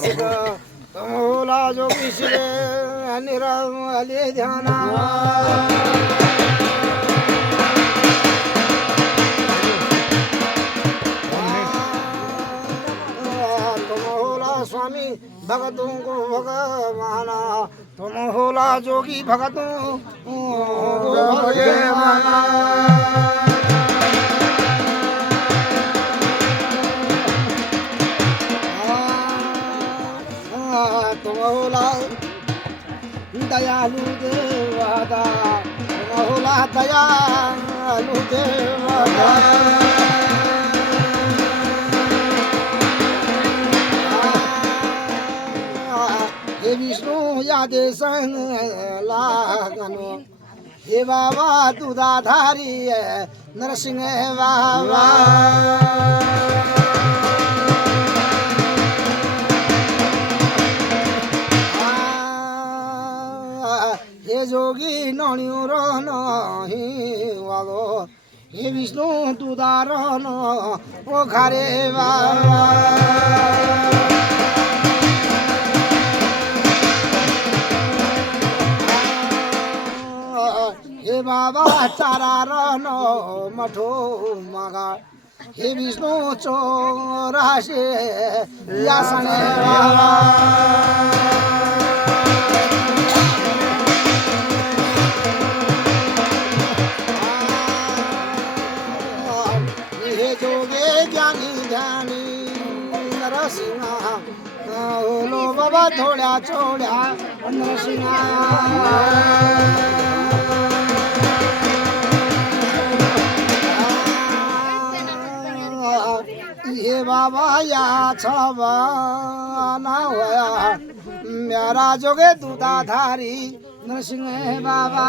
सिक होला जोगी शिरे निरमले ध्याना तुम होला स्वामी भगतों को भगवाना तुम होला जोगी भगतों को भगवाना तुम होला दयालु देवता तुम होला दयालु देवता हे विष्णु यादे संग लागनो हे बाबा दूधाधारी नरसिंह बाबा हे जोगी नणियो रही वागो हे विष्णु दूधारन ओ घरे बाबा हे बाबा चारा रन मठो मगा हे विष्णु चौराशे यासने बाबा हे जोगे ज्ञानी ध्यानी नरसिंहा लो बाबा थोड्या छोड्या नरसिंहा हे बाबा या छवाना होया मेरा जोगे दूधाधारी नरसिंह बाबा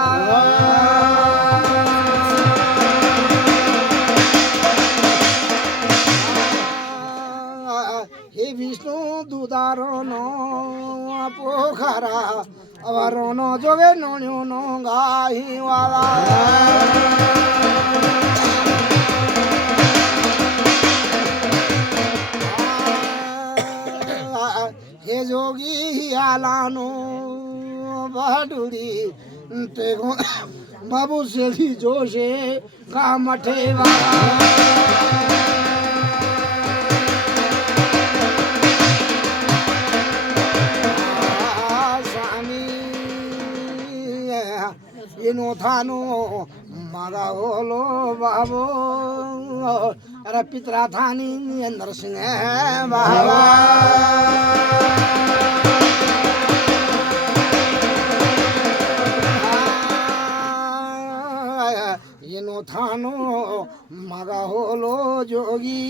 हे विष्णु दूधारोनो पोखरा अवरोनो जोगे नोन्यो नो गाही वाला हे जोगी आलानो बहादुरी तेगो बाबू से भी जोशे का मठे वाला स्वामी इनो थानो मागा होलो बाबो अरे पितरा थानी नरसिंह बाबा येनो थानो मागा होलो जोगी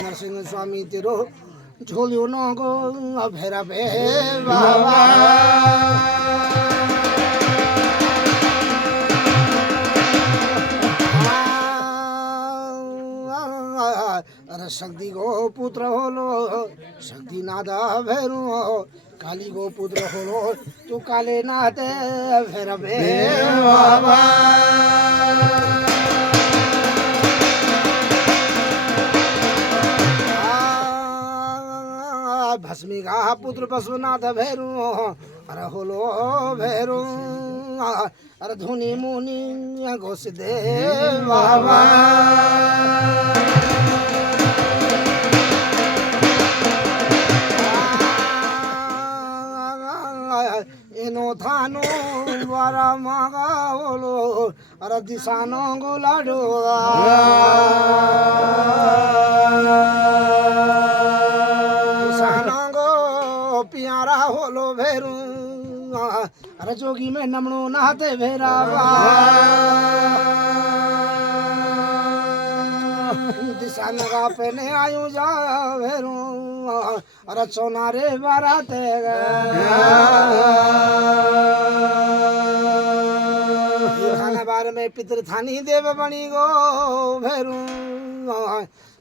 नरसिंह स्वामी तेरो झोलियो न गो भेरा बे बाबा अरे शक्ति गो पुत्र होलो शक्ति नादा भैरू काली गो पुत्र होलो तू काले नाते भैर बे बाबा भस्मी का पुत्र पशुनाथ भैरू अरे होलो भैरू अरे धुनी मुनि घोष दे बाबा इनो थानो वारा मागा बोलो अरे दिशानो गोलाडो दिशानो गो प्यारा होलो भेरू अरे जोगी में नमनो नाते भेरा दिशा नगा पहने आयु जा भेरू अरे सोनारे बाराते थाना बार में पितर थानी देव बनी गो भेरू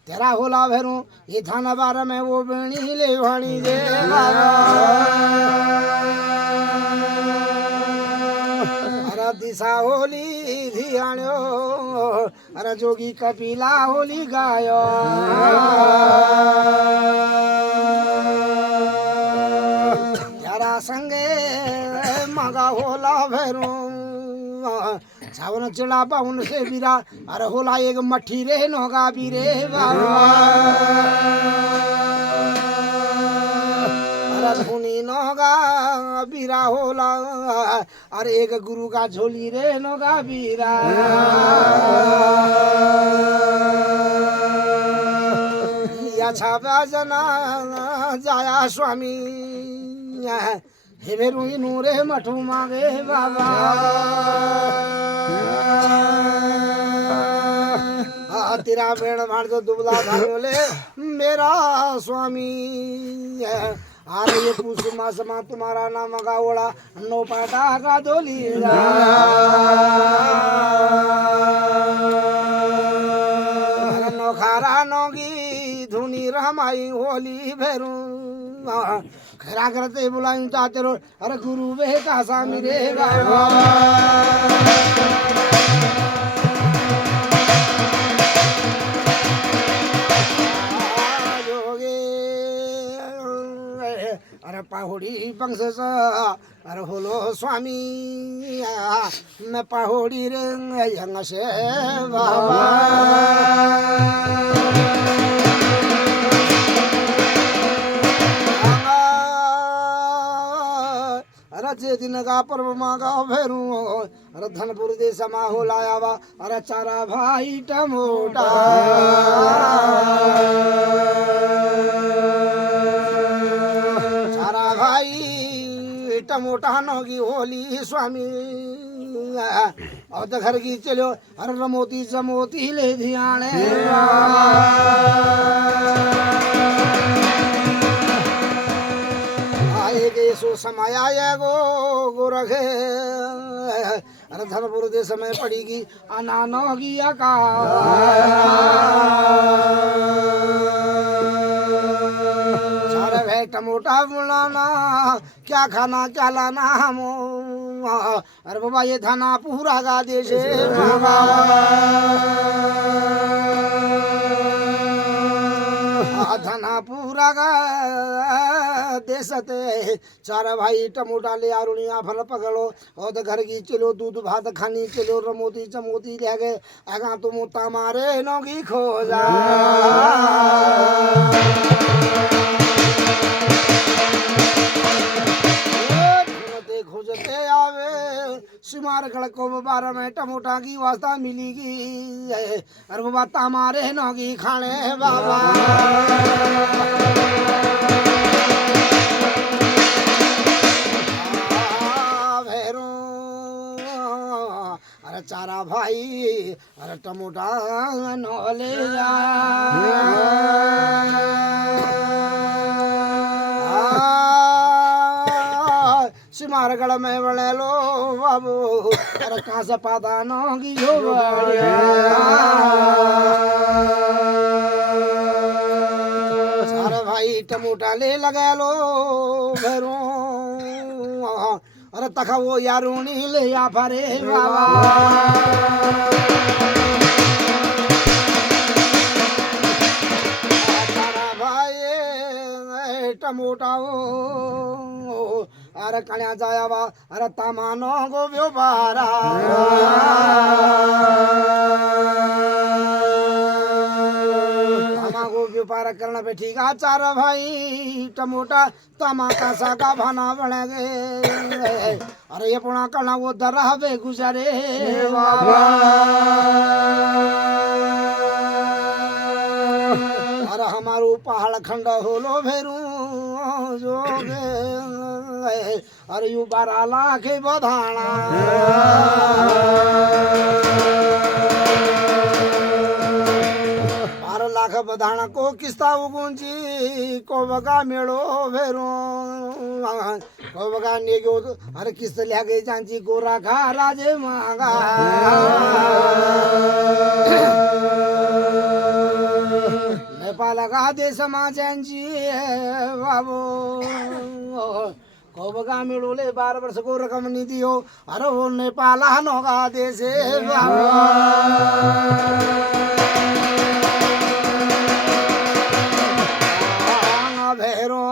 तेरा होला भेरू ये थाना बार में वो बनी ले भणी दे अरे दिशा होली धियाण्यो अरे जोगी कपिला होली गायो होला भैरू छावन चिड़ा पाउन से बीरा अरे होला एक मठी रे नोगा बीरे बाबा अरे धुनी नोगा बीरा होला अरे एक गुरु का झोली रे नोगा बीरा छापा जना जाया स्वामी हे बेरू नूरे मठू मांगे बाबा तेरा बेड़ भाड़ तो दुबला बोले मेरा स्वामी अरे ये पूछ मास मां तुम्हारा नाम गावड़ा नो पाटा का दोली नो खारा नोगी धुनी रमाई होली भैरू खरा करते बुलाई चाहते रो अरे गुरु वे का सामी रे बाबा अरे पहाड़ी पंक्ष अरे होलो स्वामी मैं पहाड़ी रे यंग से बाबा अरे दिन का पर्व मांगा भैरू अरे धनपुर देश मा हो लाया वा अरे चारा भाई टमोटा टमोटा नोगी होली स्वामी और तो घर की चलो हर रमोती चमोती ले ध्यान आए के सो समाया गो रखे अरे धनपुर देश में पड़ेगी अनानोगी का टमोटा बुलाना क्या खाना क्या लाना हम अरे बाबा ये थाना पूरा गा देश थाना पूरा गा देशते चार भाई टमोटा ले आरुणिया फल पकड़ो और तो घर की चलो दूध भात खानी चलो रमोती चमोती ले गए अगा तुम तमारे नोगी खो जा खोजते आवे सिमारगढ़ को बार में टमोटा की वास्ता मिलीगी अरे बाबा तमारे नौगी खाने बाबा भैरू अरे चारा भाई अरे टमोटा नौले जा सिमारगढ़ में बने लो बाबू अरे कहाँ से पता नोगी जो सारे भाई टमोटा ले लगा लो भैरू अरे तखा वो यारूनी ले या फरे बाबा भाई टमोटा अरे कन्या जाया बा अरे तमानो गो व्योपारा तमा गो व्यापार करना पे ठीक है चार भाई टमोटा तमा का साका भाना बने गे अरे ये पुणा करना वो दरह बे गुजरे बाबा अरे हमारो पहाड़ खंड होलो भेरू जोगे अरे यू 12 लाख बधाना 12 लाख बधाना को किस्ता गुंजी को बगा मेड़ो भेरू को बगा नेगो अरे किस्त लागे जांची गोरा खा राजे मांगा नेपाल का देश मांची बाबू कोबगा मिळूले 12 वर्ष को रकम नहीं दियो अरे वो नेपाल नोगा देशे भैरो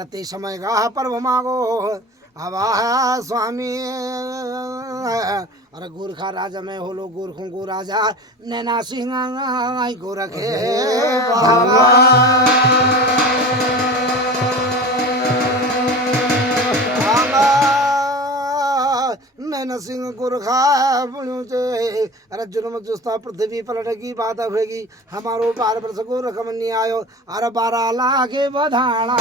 अरे ते समय का पर्व मांगो आवा स्वामी अरे गोरखा राजा में होलो गोरखों को राजा नैना सिंह गोरखे बाबा नैना सिंह गोरखा बुणियों से अरे जुर्म जुस्ता पृथ्वी पलटगी बात होगी हमारो 12 वर्ष को रकम नहीं आयो अरे 12 लाख बधाना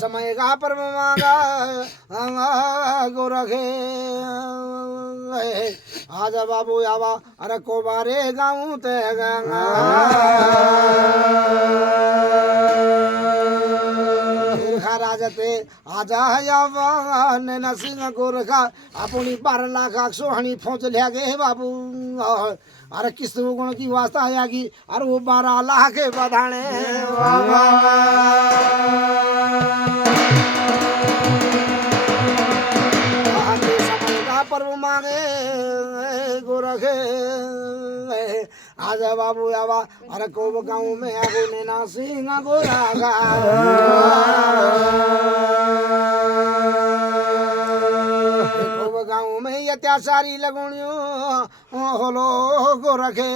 समय का पर्व मांगा गोरखे आजा बाबू आवा अरे को बारे गाँव ते गंगा गोरखा राजा ते आजा यावा नैना सिंह गोरखा अपनी 12 लाख सोहनी फौज लिया गे बाबू अरे किस गुण की वास्ता आएगी अरे वो 12 लाख बधाने बाबा पर्व मांगे गोरखे आजा बाबू आवा अरे को गाँव में आगो नैना सिंह गोरखा गाँव में अत्याचारी लगुणियों होलो गोरखे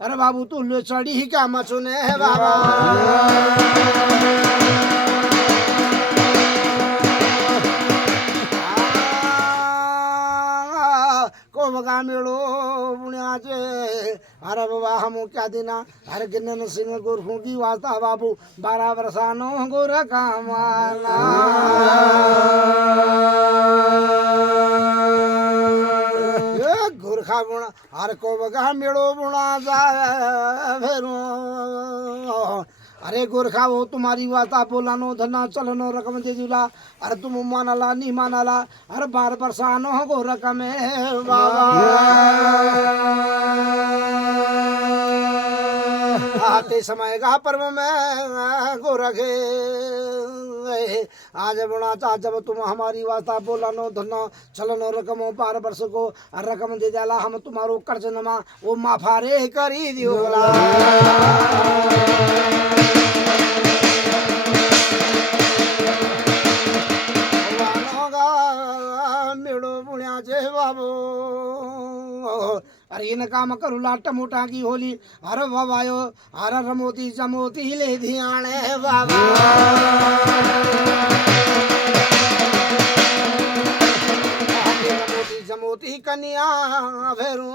अरे बाबू तू ले चढ़ी का मचुने बाबा कोबगा मेड़ो बुनिया जे अरे बाबा हम क्या देना अरे गिन्नन सिंह गोरखों की वास्ता बाबू 12 वर्षानो गोरखा माला गोरखा गुण अरे कोबगा मेड़ो बुना जा फेरो अरे गोरखा वो तुम्हारी वास्ता बोलानो धना चलनो रकम दे जुला अरे तुम मानाला नहीं मानाला अरे 12 वर्षानो गोरखा में बाबा आते समय का पर्व में गोरखे आज बुना चा जब तुम हमारी वास्ता बोलानो धनो चलनो रकमो 12 वर्ष को रकम दे जाला हम तुम्हारो कर्ज नमा वो माफारे करी दियो मेड़ो बुनिया जे बाबू अरे इन काम करूला टमोटा की होली अरे बाबायो अरे रमोती जमोती ले धियाने बाबा रमोती जमोती कन्या भेरू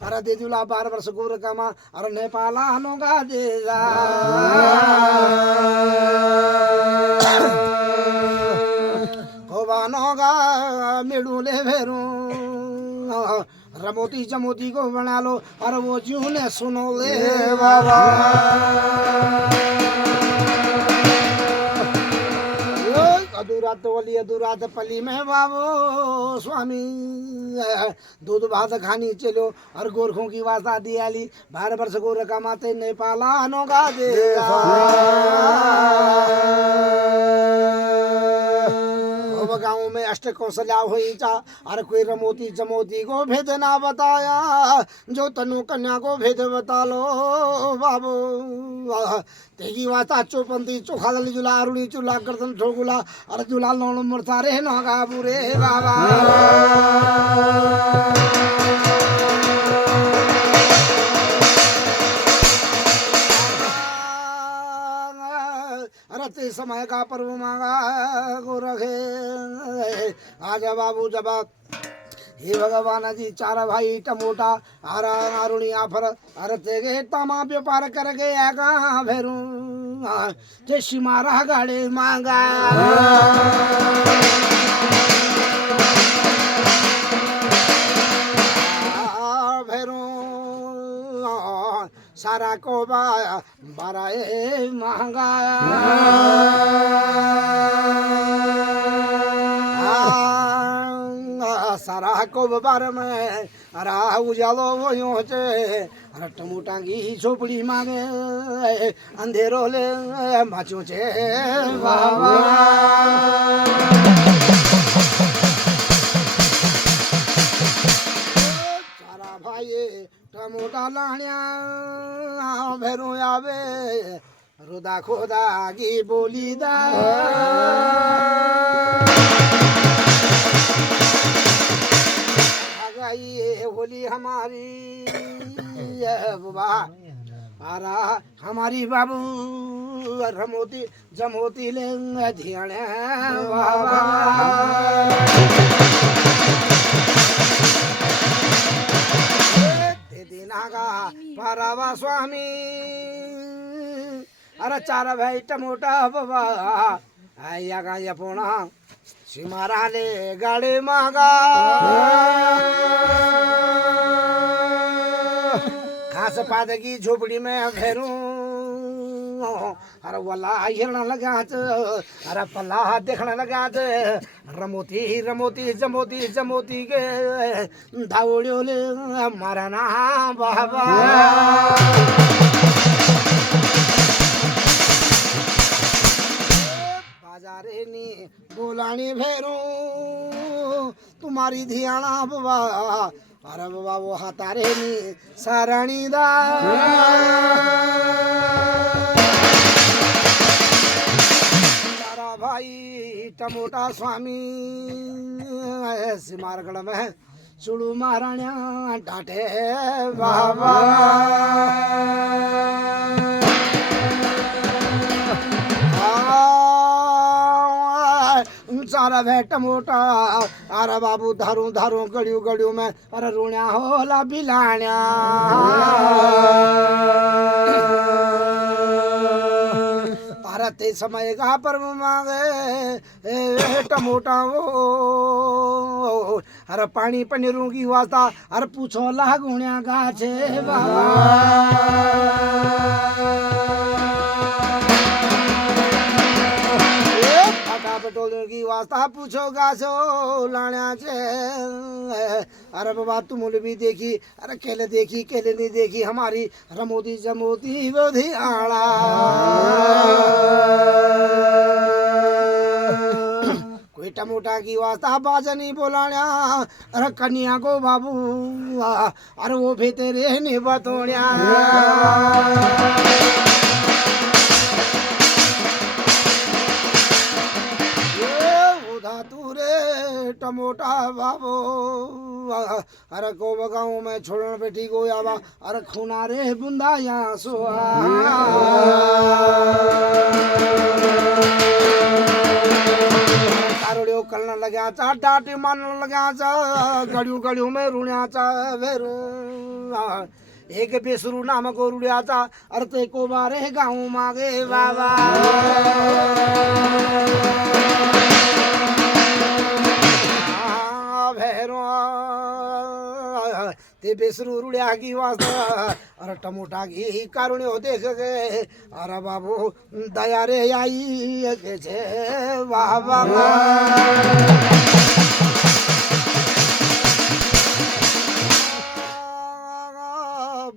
अरे दे जुला 12 वर्ष गोर कामा अरे नेपाला नोगा देगा कोबानोगा मिडूले भेरू रमोती चमोती को बना लो और वो क्यों ने सुनो ले बाबा अधूरा तोली अधूरा पली में बाबू स्वामी दूध भात खानी चलो और गोरखों की वास्ता दियाली 12 वर्ष गोर कमाते नेपाला नोगा दे गाँव में अष्ट कौशल्या हुई चा अरे कोई रमोती जमोती को भेद ना बताया जो तनु कन्या को भेद बता लो बाबू तेगी वास्ता चौपंती चोखा दल जुला अरुणी चूल्हा गर्दन ठोगुला अरे जुला लोण मुर्ता रे नगा बुरे बाबा अरे समय का पर्व मांगा गोरखे आजा बाबू जवाब हे भगवान जी 4 भाई टमोटा आरा आरुणी आफर अरे तेगे तमा व्यापार कर गया गा भेरू जे सिमारा गाड़े मांगा भेरू सारा को बाराए महंगा सारा को बार में अरा उजालो वो यूं चे अरे टमोटा की झोपड़ी मांगे अंधेरो ले माचो चे बाबा ये टमोटा लाण्या भैरू आवे रुदा खोदा की बोली दा ये होली हमारी बाबा आरा हमारी बाबू रमोती जमोती लेंगे ध्यान बाबा नागा पारावा स्वामी अरे चार भाई टमोटा बाबा आया का या पोना सिमाराले गाड़ी मागा घास पात की झोपड़ी में फेरू अरे वाला हिरना लगा अरे पल्ला देखने लगा रमोती रमोती जमोती जमोती के धावड़ियों ले मारना बाबा बाजारे नी बोलानी फेरू तुम्हारी धियाना बाबा अरे बाबा वो हाथारे नी सारानी दा भाई टमोटा स्वामी सिमारगढ़ में चुड़ू महाराणा डाटे बाबा सारा भे टमोटा अरे बाबू धारू धारू गड़ियों गड़ियों में अरे रूण्या होला बिलाण्या ते समय का पर मांगे टमोटा वो अरे पानी पनीरों की वास्ता अरे पूछो लागुण्या गाछे बाबा पटोल की वास्ता पूछो गाछो लाण्या छे अरे बाबा तुम भी देखी अरे केले देखी केले नहीं देखी हमारी रमोती जमोती बोधी आड़ा कोई टमोटा की वास्ता बाजनी बोलाण्या अरे कन्या को बाबू अरे वो भी तेरे नहीं बतोण्या टमोटा बाबू अरे को गाँव में छोड़न बेटी को आवा अरे खूना रे बुंदा यहाँ सोआ कारोड़ियों कलना लगा चा डाटी मारने लगा चा गड़ियों गड़ियों में रुण्या चा वेरू एक बेसरू नाम को रुड़िया चा अरे ते को बारे गाँव मांगे बाबा ते बेसरू रुड़िया की वास्ता अरे टमोटा की कारुण्यो देख गए अरे बाबू दया रे आई के छे बाबा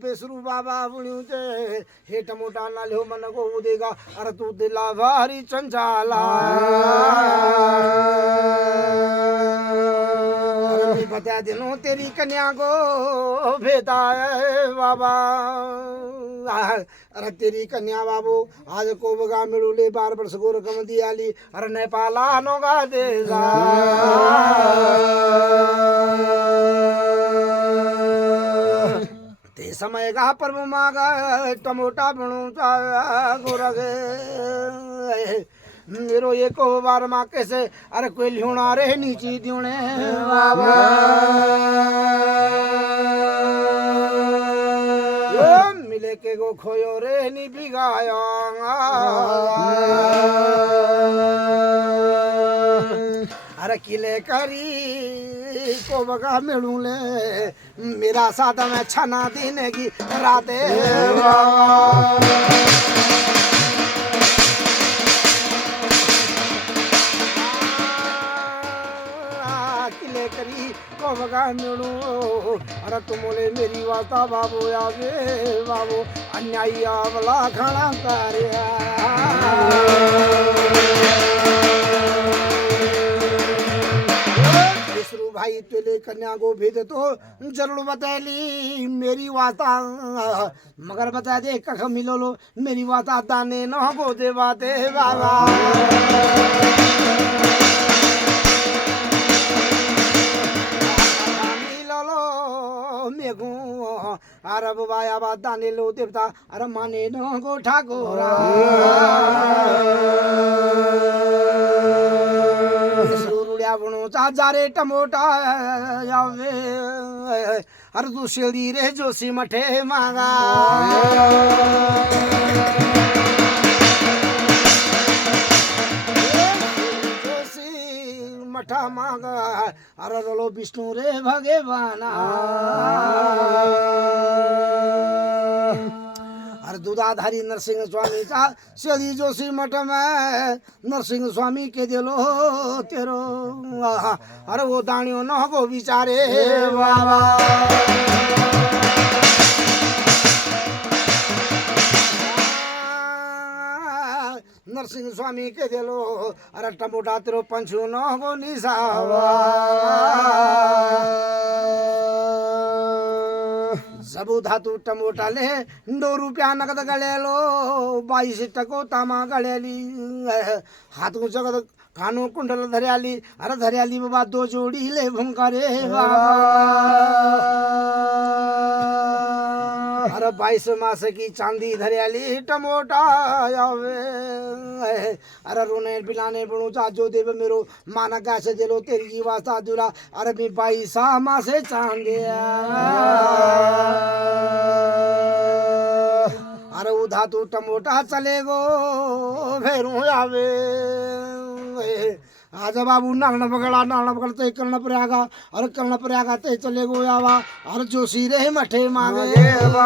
बेसरू बाबा बुणियों ते हे टमोटा ना लो मन को देगा अरे तू दिला भारी चंचाला बता दिनों तेरी कन्या को भेदा है बाबा अरे तेरी कन्या बाबू आज को बगा मिलूले 12 वर्ष को रकम दियाली अरे नेपाला नोगा देगा ते समय का पर्व मांगा टमोटा बनू गोरगे मेरो ये को बार माँ कैसे अरे कोई लियोना रे नीची दियोने बाबा मिले के गो खोयो रे नी बिगाया अरे किले करी को बगा मिलू ले मेरा साथ में छना देने की राते बगा मिलू अरे तुमले मेरी वाता बाबू आगे बाबू अन्यायी आवला खाना कार्या विष्णु भाई तेले कन्या को भेज तो जरूर बतैली मेरी वाता मगर बता दे कख मिलो लो मेरी वाता दाने न गो दे बाते बाबा मिलो लो मेघू अरे बाया बा दाने लो देवता अरे माने न गो ठाकुरा जारे टमोटा यावे अरे तू शेड़ी रे जोशी मठे मांगा जोशी मठा मांगा अरे रोलो विष्णु रे भगवाना दूधाधारी नरसिंह स्वामी का शेड़ी जोशी मठ में नरसिंह स्वामी के दिलो तेरो अरे वो दानियों न हो बिचारे बाबा नरसिंह स्वामी के दिलो अरे टमोटा तेरो पंचू न हो निसावा सबू धातु टमोटा ले 2 रुपया नगद गले लो 22 टको तामा गलेली हाथ को जगत कानो कुंडल धरियाली अरे धरियाली बाबा 2 जोड़ी ले भंकारे अरे 22 मास की चांदी धरियाली टमोटा आवे अरे रोने बिलाने बणो जो देव मेरो माना गाछ दिलो तेरी वास्ता दुला अरे मैं 22 मासे चांदिया अरे वो धातु टमोटा चले गो फेरू आवे आज बाबू नागण पकड़ ते कर्ण प्रयागा अरे कर्ण प्रयागा ते चले गो आवा अरे जोशी रे मठे मांगे बाबा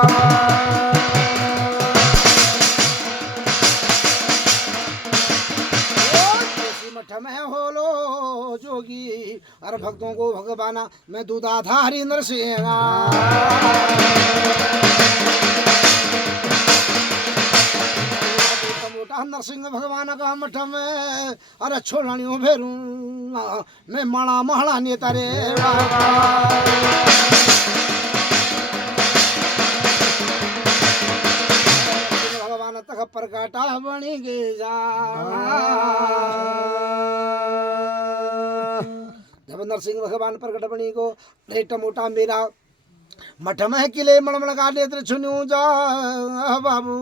मठ में होलो जोगी अरे भक्तों को भगवाना मैं दूधाधारी नरसिंह नरसिंह भगवान का मठ में अरे छोड़नियों भेरू मैं माणा महला ने तारे भगवान तक प्रकाटा बनी गे जा जब नरसिंह भगवान प्रकट बनी को रेट मोटा मेरा मठ में किले मणमण का नेत्र छुन्यू जा बाबू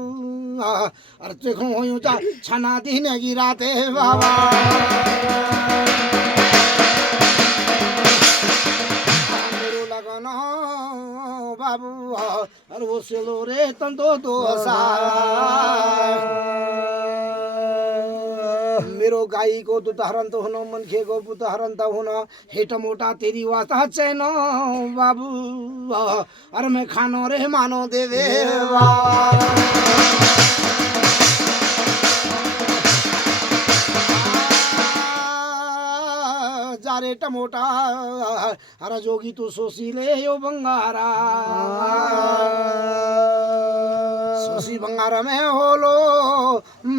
अरे देखो हो जा छना दीने गिराते बाबा मेरो लगन बाबू अरे वो सिलो रे तंदो दोसा मेरो गाई को दूध हरंत होनो मनखे को पुत हरंत होनो हेट मोटा तेरी वाता चैनो बाबू अरे मैं खानो रे मानो देवे जारे टमोटा अरे जोगी तू सोसी ले यो बंगारा सोसी बंगारा में होलो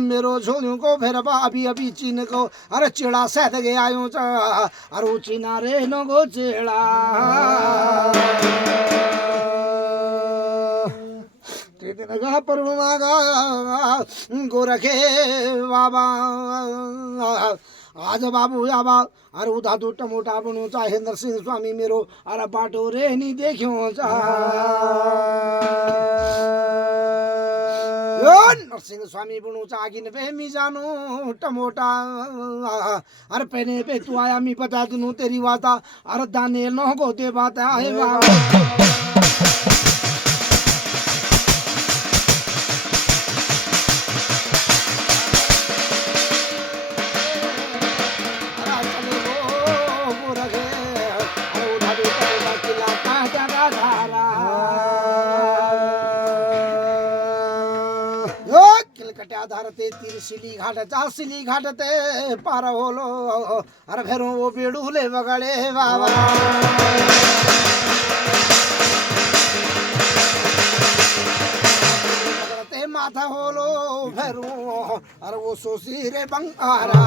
मेरो झोलियों को फिर अभी अभी चीन को अरे चिड़ा सहद गया यूं चा अरे वो चीना रे नो गो चिड़ा तेरे परमागा गोरखे बाबा आज बाबू आबा अरे उदा दू टमोटा बनो चाहे नरसिंह स्वामी मेरो अरे बाटो रे नहीं देखियो चा नरसिंह स्वामी बनो चागिन पे मी जानो टमोटा अरे पहने पे तू आया मी पता तू तेरी वाता अरे दाने नो को दे बात है धारते तिरसिली घाटते पार होलो अरे फेरो वो बेड़ूले बगड़े बाबा बगड़ते माथा होलो फेरो अरे वो सोसी रे बंगारा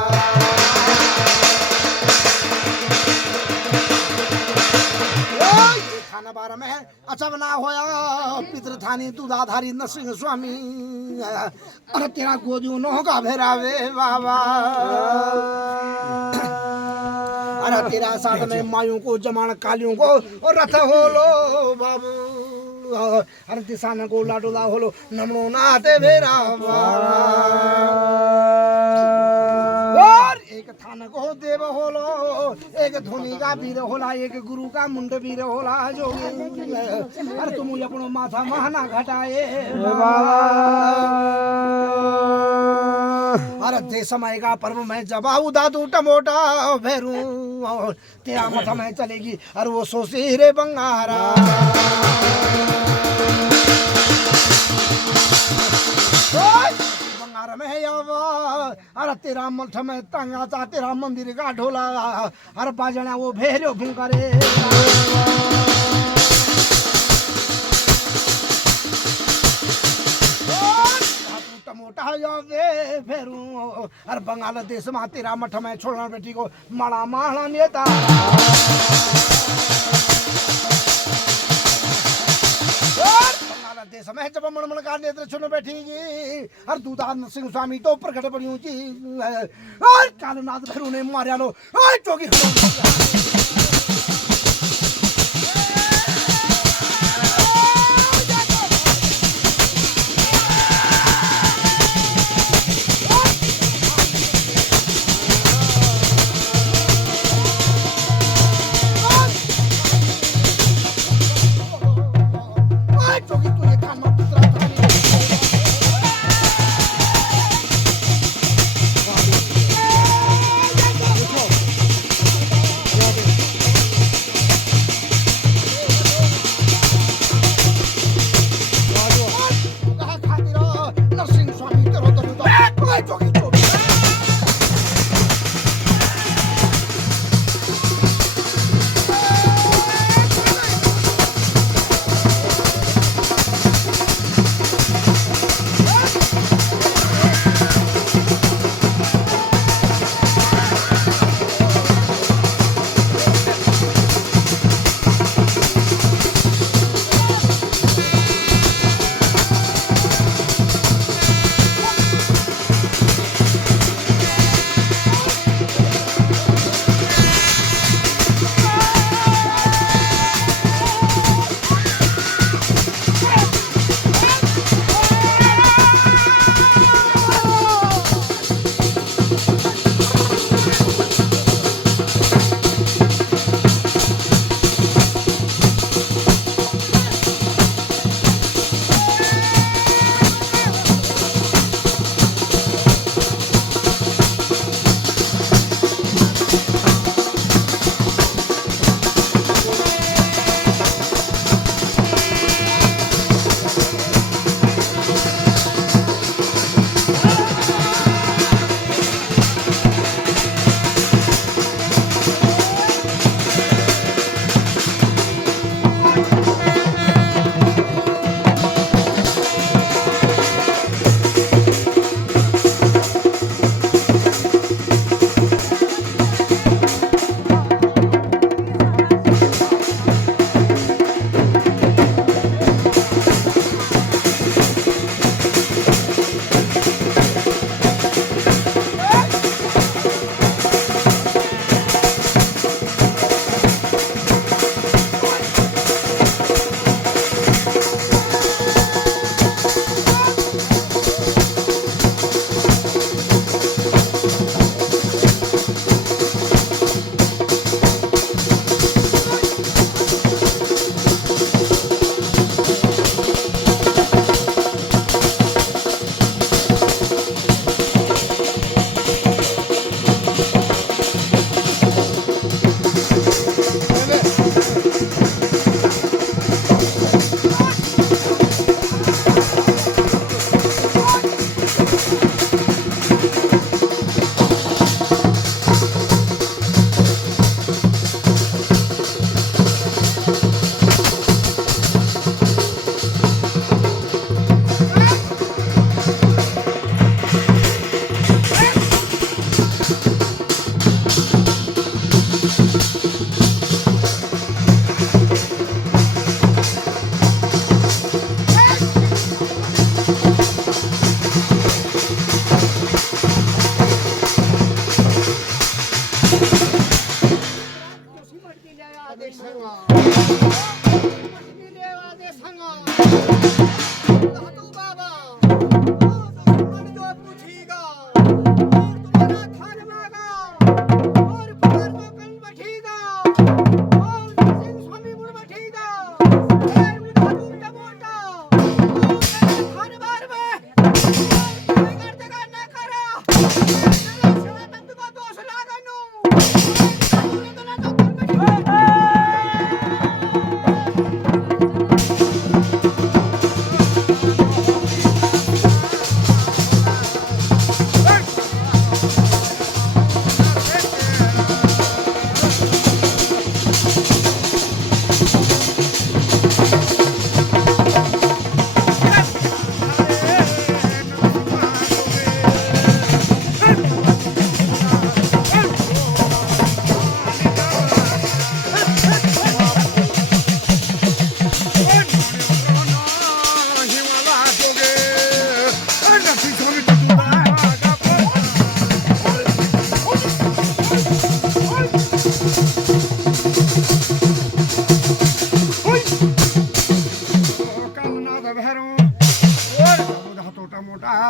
थाना बार में अच्छा बना होया पितृ थानी दूधाधारी नरसिंह स्वामी अरे तेरा गोदियों नो का भेरावे बाबा अरे तेरा साथ में मायूं को जमान कालियों को और रथ हो लो बाबू अरे दिशाना को लाडोला हो लो नमो नाते भेरा और एक थान को देव होलो एक धोनी का वीर होला एक गुरु का मुंड वीर होला जोगी अरे तुम अपनो माथा महना घटाए अरे दे समय का पर्व में जबाऊ दादू टमोटा भैरू तेरा माथा में चलेगी अरे वो सोसी रे बंगारा में अरे तेरा मठ में तंगा चा तेरा मंदिर का ढोला अरे बाजना वो भेरो भूंकरे टमोटा फेरू अरे बंगाल देश में तेरा मठ में छोड़ना बेटी को माड़ा माड़ा नेता देश में जब मन का नेत्र चुन बैठीगी हर दूधा नरसिंह स्वामी तो प्रकट पड़ी ऊंची और कालनाथ भैरू ने मारिया लो चौकी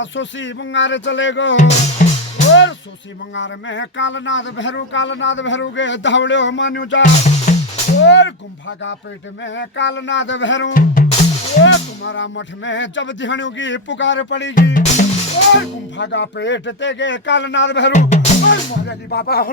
सोसी बंगार चले गो और सोसी बंगार में कालनाद भैरू के धावड़े हो मान्यू जा और गुम्फा का पेट में कालनाद भैरू और तुम्हारा मठ में जब ध्यानों की पुकार पड़ेगी और गुम्फा का पेट तेगे कालनाद भैरू और मोहली बाबा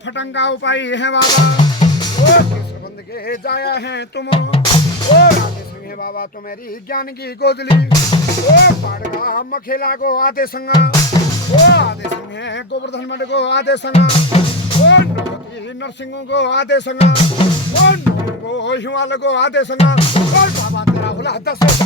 फटंगा उपाई है बाबा ओ बंद के जाया है तुम ओ आते संगे बाबा तुम्हारी ज्ञान की गोदली ओ पाड़गा मखेला को आते संगा ओ आते संगे गोवर्धन मठ को आते संगा ओ नौती नरसिंह को आते संगा ओ नूर को हिमाल को आते संगा और बाबा तेरा हुला 10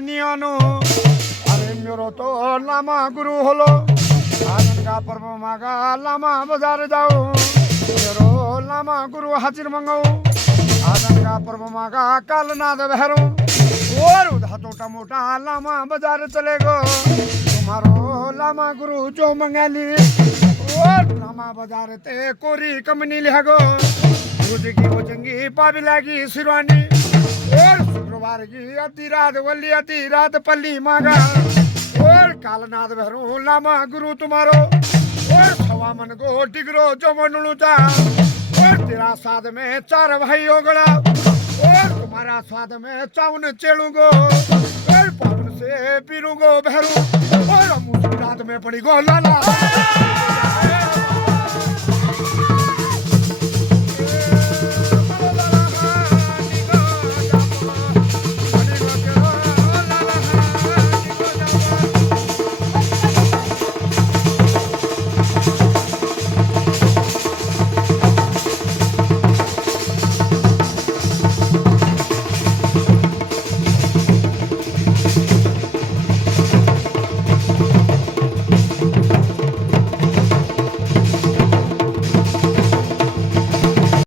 नियानो अरे मेरो तो लामा गुरु होलो आनंद का पर्व मागा लामा बाजार जाओ मेरो लामा गुरु हाजिर मंगाओ आनंद का पर्व मागा कालनाद भैरो और उधा छोटा मोटा लामा बाजार चलेगो तुम्हारो लामा गुरु जो मंगाली और लामा बाजार ते कोरी कमनी लेगो की वचंगी पावी लागी सिरवानी और शुक्रवार की अति रात वल्ली अति रात पल्ली मांगा और कालनाथ भैरू लामा गुरु तुम्हारो और सवा मन को टिगरो जो मनुचा और तेरा साथ में 4 भाई होगड़ा और तुम्हारा साथ में चावन चेड़ूगो और पावन से पीरूगो भैरू और मुझे रात में पड़ी गो लाला